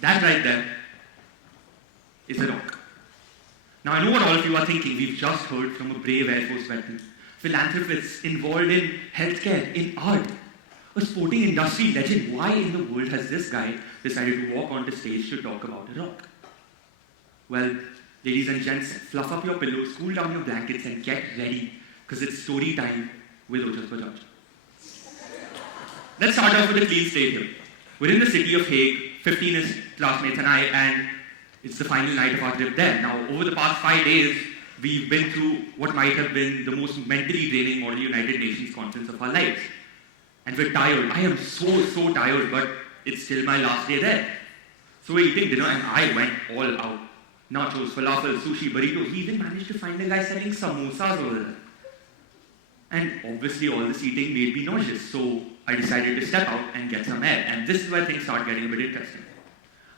That right there is a rock. Now I know what all of you are thinking. We've just heard from a brave Air Force veteran, philanthropists involved in healthcare, in art, a sporting industry legend. Why in the world has this guy decided to walk onto stage to talk about a rock? Well, ladies and gents, fluff up your pillows, cool down your blankets, and get ready, because it's story time with Ojas Bajaj. Let's start off with a clean slate here. We're in the city of Hague, 15 classmates and I, and it's the final night of our trip there. Now, over the past 5 days, we've been through what might have been the most mentally draining Model United Nations conference of our lives. And we're tired. I am so tired, but it's still my last day there. So we're eating dinner, and I went all out. Nachos, falafel, sushi, burritos. We even managed to find a guy selling samosas over there. And obviously all this eating made me nauseous, so I decided to step out and get some air. And this is where things start getting a bit interesting.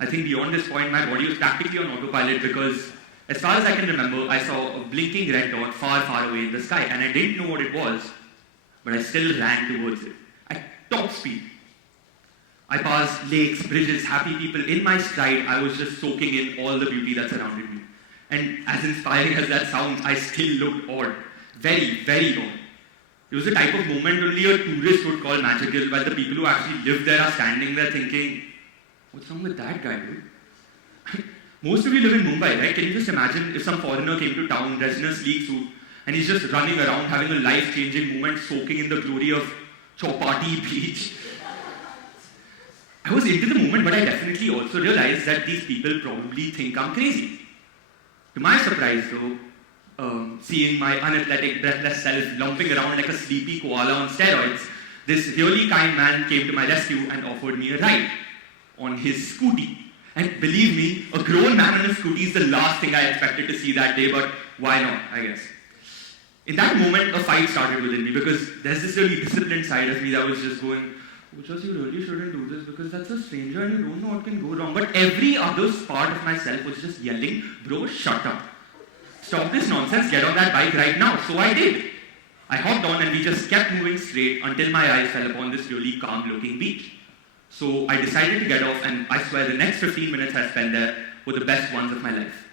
I think beyond this point, my body was practically on autopilot because, as far as I can remember, I saw a blinking red dot far away in the sky, and I didn't know what it was, but I still ran towards it at top speed. I passed lakes, bridges, happy people. In my stride, I was just soaking in all the beauty that surrounded me. And as inspiring as that sounds, I still looked odd. Very odd. It was a type of moment only a tourist would call magical, while the people who actually live there are standing there thinking, what's wrong with that guy, dude? Most of you live in Mumbai, right? Can you just imagine if some foreigner came to town dressed in a sleek suit and he's just running around having a life-changing moment, soaking in the glory of Chowpatty Beach? I was into the moment, but I definitely also realized that these people probably think I'm crazy. To my surprise, though, seeing my unathletic, breathless self lumping around like a sleepy koala on steroids, this really kind man came to my rescue and offered me a ride on his scooty. And believe me, a grown man on a scooty is the last thing I expected to see that day, but why not, I guess. In that moment, a fight started within me because there's this really disciplined side of me that was just going, Ojas, you really shouldn't do this because that's a stranger and you don't know what can go wrong. But every other part of myself was just yelling, bro, shut up. Stop this nonsense, get on that bike right now. So I did. I hopped on and we just kept moving straight until my eyes fell upon this really calm-looking beach. So I decided to get off, and I swear the next 15 minutes I spent there were the best ones of my life.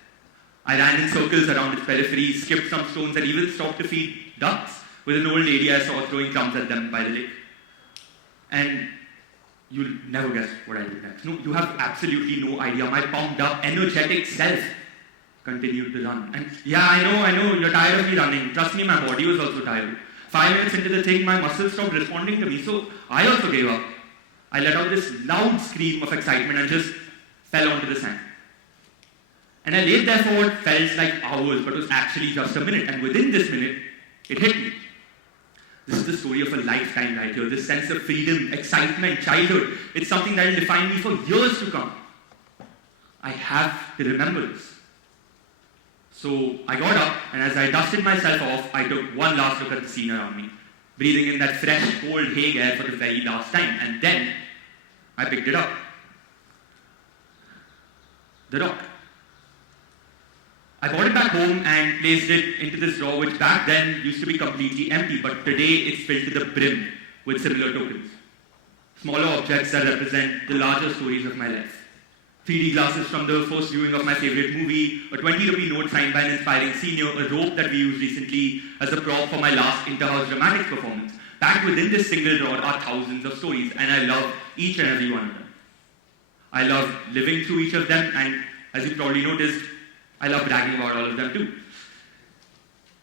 I ran in circles around its periphery, skipped some stones, and even stopped to feed ducks with an old lady I saw throwing crumbs at them by the lake. And you'll never guess what I did next. No, you have absolutely no idea. My pumped up, energetic self continued to run. And yeah, I know, you're tired of me running. Trust me, my body was also tired. 5 minutes into the thing, my muscles stopped responding to me, so I also gave up. I let out this loud scream of excitement and just fell onto the sand. And I laid there for what felt like hours, but was actually just a minute. And within this minute, it hit me. This is the story of a lifetime right here. This sense of freedom, excitement, childhood. It's something that will define me for years to come. I have to remember this. So I got up, and as I dusted myself off, I took one last look at the scene around me, breathing in that fresh, cold Hague air for the very last time. And then I picked it up. The rock. I brought it back home and placed it into this drawer, which back then used to be completely empty, but today it's filled to the brim with similar tokens. Smaller objects that represent the larger stories of my life. 3D glasses from the first viewing of my favorite movie, a 20-rupee note signed by an inspiring senior, a rope that we used recently as a prop for my last inter-house dramatics performance. Packed within this single drawer are thousands of stories, and I love each and every one of them. I love living through each of them, and as you probably noticed, I love bragging about all of them too.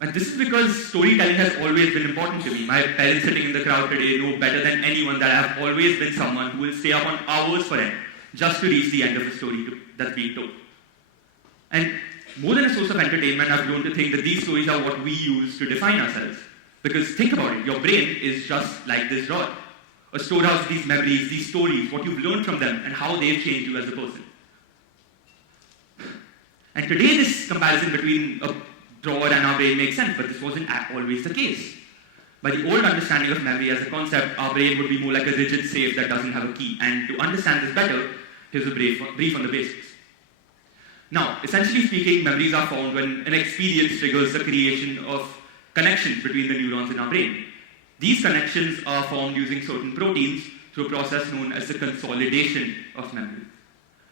And this is because storytelling has always been important to me. My parents sitting in the crowd today know better than anyone that I have always been someone who will stay up on hours for end just to reach the end of a story that's being told. And more than a source of entertainment, I've grown to think that these stories are what we use to define ourselves. Because think about it, your brain is just like this drawer. A storehouse of these memories, these stories, what you've learned from them, and how they've changed you as a person. And today this comparison between a drawer and our brain makes sense, but this wasn't always the case. By the old understanding of memory as a concept, our brain would be more like a rigid safe that doesn't have a key. And to understand this better, here's a brief on the basics. Now, essentially speaking, memories are formed when an experience triggers the creation of connections between the neurons in our brain. These connections are formed using certain proteins through a process known as the consolidation of memory.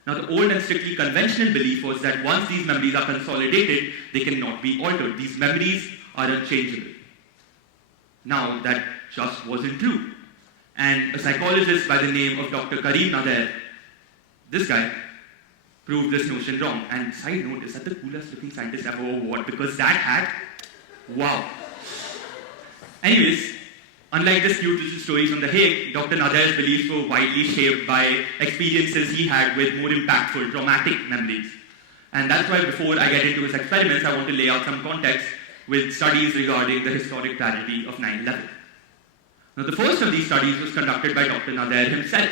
Now, the old and strictly conventional belief was that once these memories are consolidated, they cannot be altered. These memories are unchangeable. Now, that just wasn't true. And a psychologist by the name of Dr. Karim Nader, this guy, proved this notion wrong. And side note, is that the coolest looking scientist ever or what? Because that hat, wow. Anyways, unlike this cute little story from The Hague, Dr. Nader's beliefs were widely shaped by experiences he had with more impactful, traumatic memories. And that's why before I get into his experiments, I want to lay out some context with studies regarding the historic tragedy of 9/11. Now, the first of these studies was conducted by Dr. Nader himself.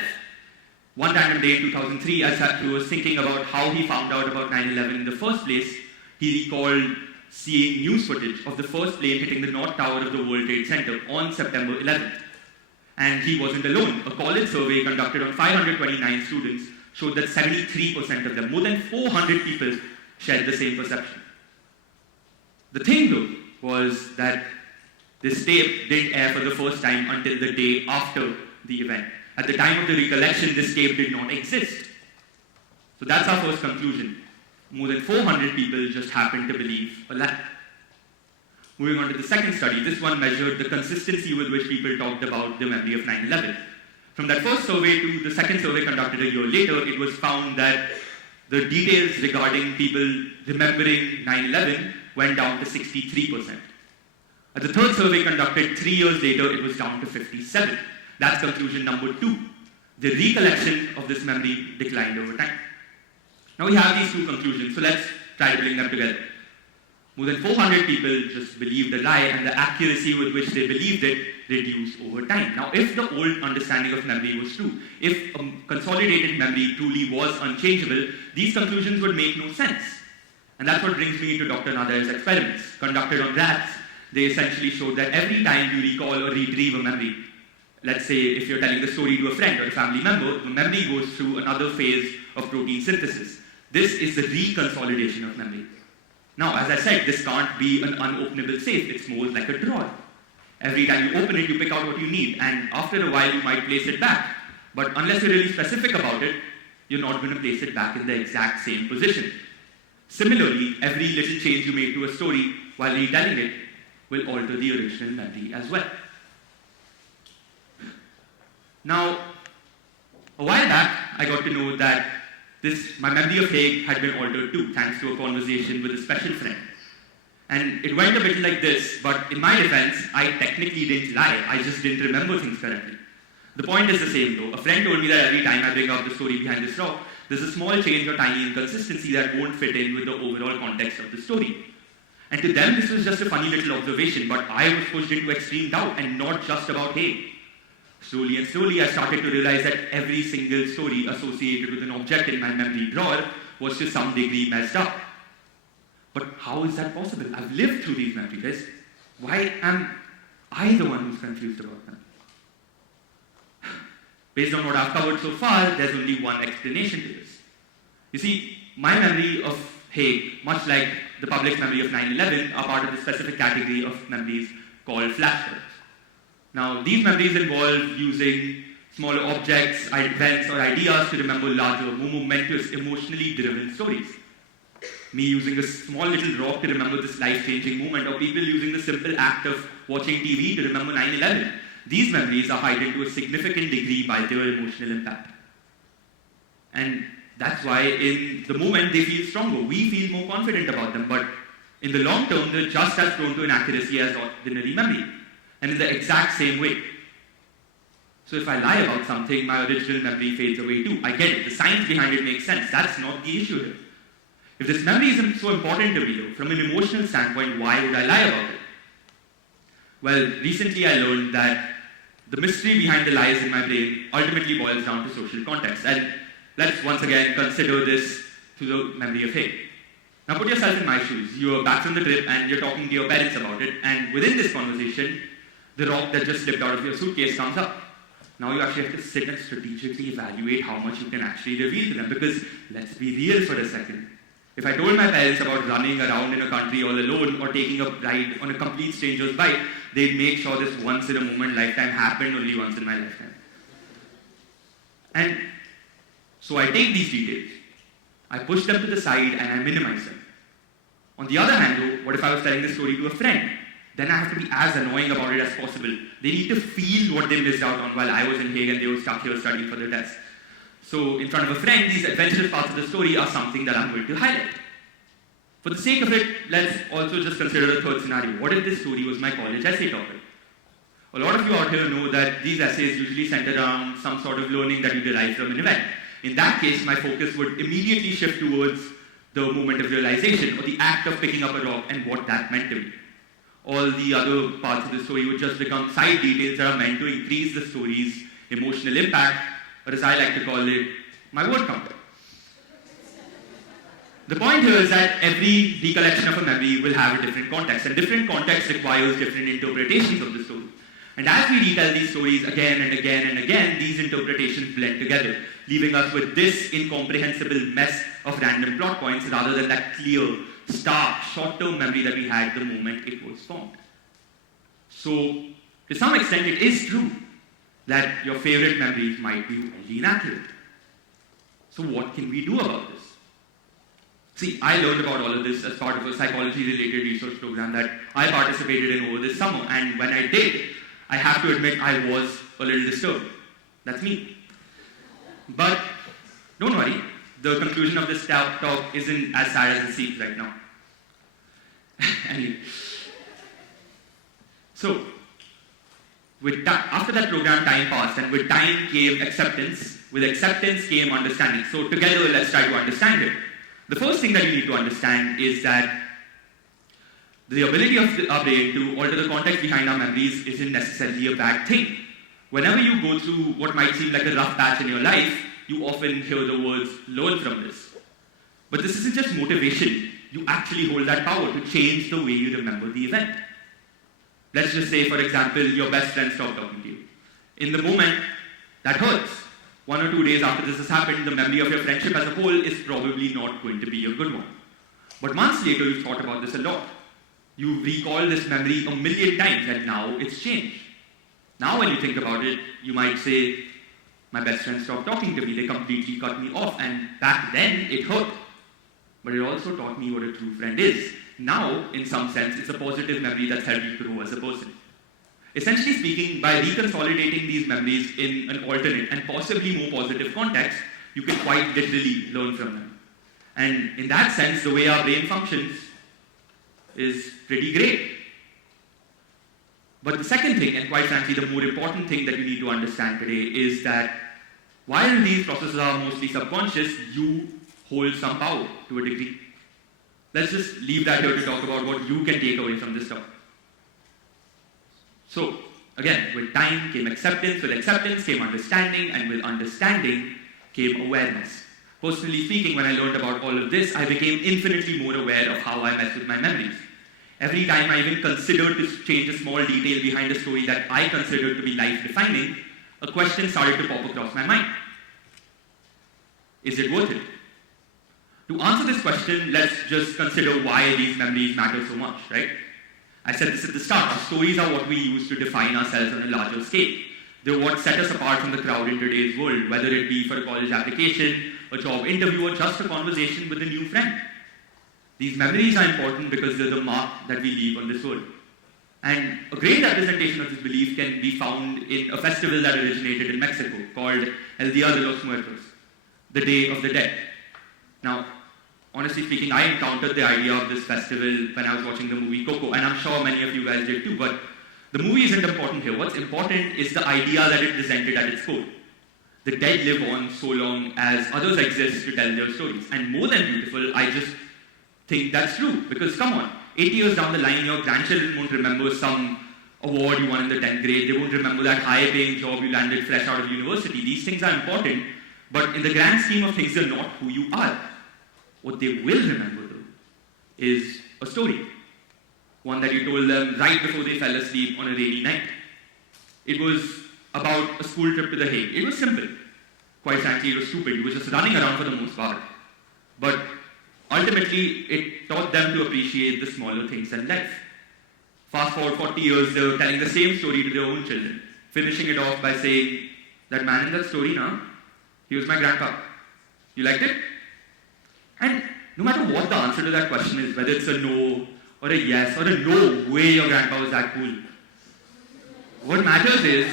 One random day in 2003, as he was thinking about how he found out about 9/11 in the first place, he recalled seeing news footage of the first plane hitting the North Tower of the World Trade Center on September 11th. And he wasn't alone. A college survey conducted on 529 students showed that 73% of them, more than 400 people, shared the same perception. The thing, though, was that this tape didn't air for the first time until the day after the event. At the time of the recollection, this tape did not exist. So that's our first conclusion. More than 400 people just happened to believe a lie. Moving on to the second study, this one measured the consistency with which people talked about the memory of 9/11. From that first survey to the second survey conducted a year later, it was found that the details regarding people remembering 9/11 went down to 63%. At the third survey conducted 3 years later, it was down to 57. That's conclusion number 2. The recollection of this memory declined over time. Now we have these two conclusions, so let's try to bring them together. More than 400 people just believed the lie, and the accuracy with which they believed it reduced over time. Now, if the old understanding of memory was true, if a consolidated memory truly was unchangeable, these conclusions would make no sense. And that's what brings me to Dr. Nader's experiments. Conducted on rats, they essentially showed that every time you recall or retrieve a memory, let's say if you're telling the story to a friend or a family member, the memory goes through another phase of protein synthesis. This is the reconsolidation of memory. Now, as I said, this can't be an unopenable safe. It's more like a drawer. Every time you open it, you pick out what you need, and after a while, you might place it back. But unless you're really specific about it, you're not going to place it back in the exact same position. Similarly, every little change you make to a story while retelling it will alter the original memory as well. Now, a while back, I got to know that my memory of Hague had been altered too, thanks to a conversation with a special friend. And it went a bit like this, but in my defense, I technically didn't lie, I just didn't remember things correctly. The point is the same though. A friend told me that every time I bring up the story behind this rock, there's a small change or tiny inconsistency that won't fit in with the overall context of the story. And to them, this was just a funny little observation, but I was pushed into extreme doubt, and not just about Hague. Slowly and slowly, I started to realize that every single story associated with an object in my memory drawer was to some degree messed up. But how is that possible? I've lived through these memories. Why am I the one who's confused about them? Based on what I've covered so far, there's only one explanation to this. You see, my memory of Hague, much like the public's memory of 9/11, are part of the specific category of memories called flashbulbs. Now, these memories involve using smaller objects, events, or ideas to remember larger, more momentous, emotionally driven stories. Me using a small little rock to remember this life-changing moment, or people using the simple act of watching TV to remember 9/11. These memories are heightened to a significant degree by their emotional impact. And that's why in the moment they feel stronger. We feel more confident about them, but in the long term, they're just as prone to inaccuracy as ordinary memory. And in the exact same way. So if I lie about something, my original memory fades away too. I get it. The science behind it makes sense. That's not the issue here. If this memory isn't so important to me, though, from an emotional standpoint, why would I lie about it? Well, recently I learned that the mystery behind the lies in my brain ultimately boils down to social context. And let's once again consider this through the memory of Hague. Now put yourself in my shoes. You're back from the trip and you're talking to your parents about it, and within this conversation, the rock that just slipped out of your suitcase comes up. Now you actually have to sit and strategically evaluate how much you can actually reveal to them, because let's be real for a second. If I told my parents about running around in a country all alone or taking a ride on a complete stranger's bike, they'd make sure this once in a moment lifetime happened only once in my lifetime. And so I take these details, I push them to the side and I minimize them. On the other hand though, what if I was telling this story to a friend? Then I have to be as annoying about it as possible. They need to feel what they missed out on while I was in Hague and they were stuck here studying for their test. So in front of a friend, these adventurous parts of the story are something that I'm going to highlight. For the sake of it, let's also just consider a third scenario. What if this story was my college essay topic? A lot of you out here know that these essays usually center around some sort of learning that you derive from an event. In that case, my focus would immediately shift towards the moment of realization, or the act of picking up a rock and what that meant to me. All the other parts of the story would just become side details that are meant to increase the story's emotional impact, or as I like to call it, my word counter. The point here is that every recollection of a memory will have a different context, and different context requires different interpretations of the story. And as we retell these stories again and again and again, these interpretations blend together, leaving us with this incomprehensible mess of random plot points rather than that clear, stark, short-term memory that we had the moment it was formed. So, to some extent, it is true that your favorite memories might be wildly inaccurate. So what can we do about this? See, I learned about all of this as part of a psychology-related research program that I participated in over this summer, and when I did, I have to admit I was a little disturbed. That's me. But don't worry, the conclusion of this talk isn't as sad as it seems right now. Anyway. So, after that program, time passed, and with time came acceptance. With acceptance came understanding. So together, let's try to understand it. The first thing that you need to understand is that the ability of our brain to alter the context behind our memories isn't necessarily a bad thing. Whenever you go through what might seem like a rough patch in your life, you often hear the words, learn from this. But this isn't just motivation. You actually hold that power to change the way you remember the event. Let's just say, for example, your best friend stopped talking to you. In the moment, that hurts. 1 or 2 days after this has happened, the memory of your friendship as a whole is probably not going to be a good one. But months later, you've thought about this a lot. You recall this memory a million times, and now it's changed. Now when you think about it, you might say, my best friend stopped talking to me, they completely cut me off, and back then it hurt. But it also taught me what a true friend is. Now, in some sense, it's a positive memory that's helped you grow as a person. Essentially speaking, by reconsolidating these memories in an alternate and possibly more positive context, you can quite literally learn from them. And in that sense, the way our brain functions is pretty great. But the second thing, and quite frankly the more important thing that you need to understand today, is that while these processes are mostly subconscious, you hold some power to a degree. Let's just leave that here to talk about what you can take away from this talk. So, again, with time came acceptance, with acceptance came understanding, and with understanding came awareness. Personally speaking, when I learned about all of this, I became infinitely more aware of how I mess with my memories. Every time I even considered to change a small detail behind a story that I considered to be life-defining, a question started to pop across my mind. Is it worth it? To answer this question, let's just consider why these memories matter so much, right? I said this at the start, our stories are what we use to define ourselves on a larger scale. They're what set us apart from the crowd in today's world, whether it be for a college application, a job interview, or just a conversation with a new friend. These memories are important because they're the mark that we leave on this world. And a great representation of this belief can be found in a festival that originated in Mexico called El Día de los Muertos, the Day of the Dead. Now, honestly speaking, I encountered the idea of this festival when I was watching the movie Coco, and I'm sure many of you guys did too, but the movie isn't important here. What's important is the idea that it presented at its core. The dead live on so long as others exist to tell their stories. And more than beautiful, I just think that's true. Because come on, 8 years down the line, your grandchildren won't remember some award you won in the 10th grade. They won't remember that high-paying job you landed fresh out of university. These things are important, but in the grand scheme of things, they're not who you are. What they will remember, though, is a story. One that you told them right before they fell asleep on a rainy night. It was about a school trip to The Hague. It was simple. Quite frankly, it was stupid. You were just running around for the most part. But ultimately, it taught them to appreciate the smaller things in life. Fast forward 40 years, they were telling the same story to their own children, finishing it off by saying, that man in that story, he was my grandpa. You liked it? And no matter what the answer to that question is, whether it's a no, or a yes, or a no way your grandpa was that cool, what matters is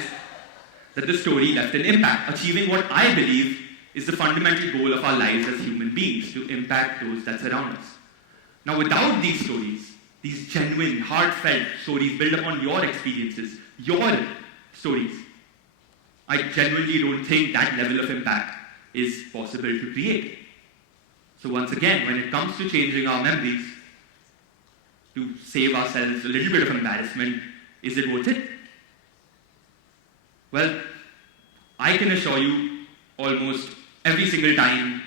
that the story left an impact, achieving what I believe is the fundamental goal of our lives as human beings, to impact those that surround us. Now, without these stories, these genuine, heartfelt stories built upon your experiences, your stories, I genuinely don't think that level of impact is possible to create. So once again, when it comes to changing our memories, to save ourselves a little bit of embarrassment, is it worth it? Well, I can assure you almost every single time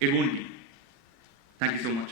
it won't be. Thank you so much.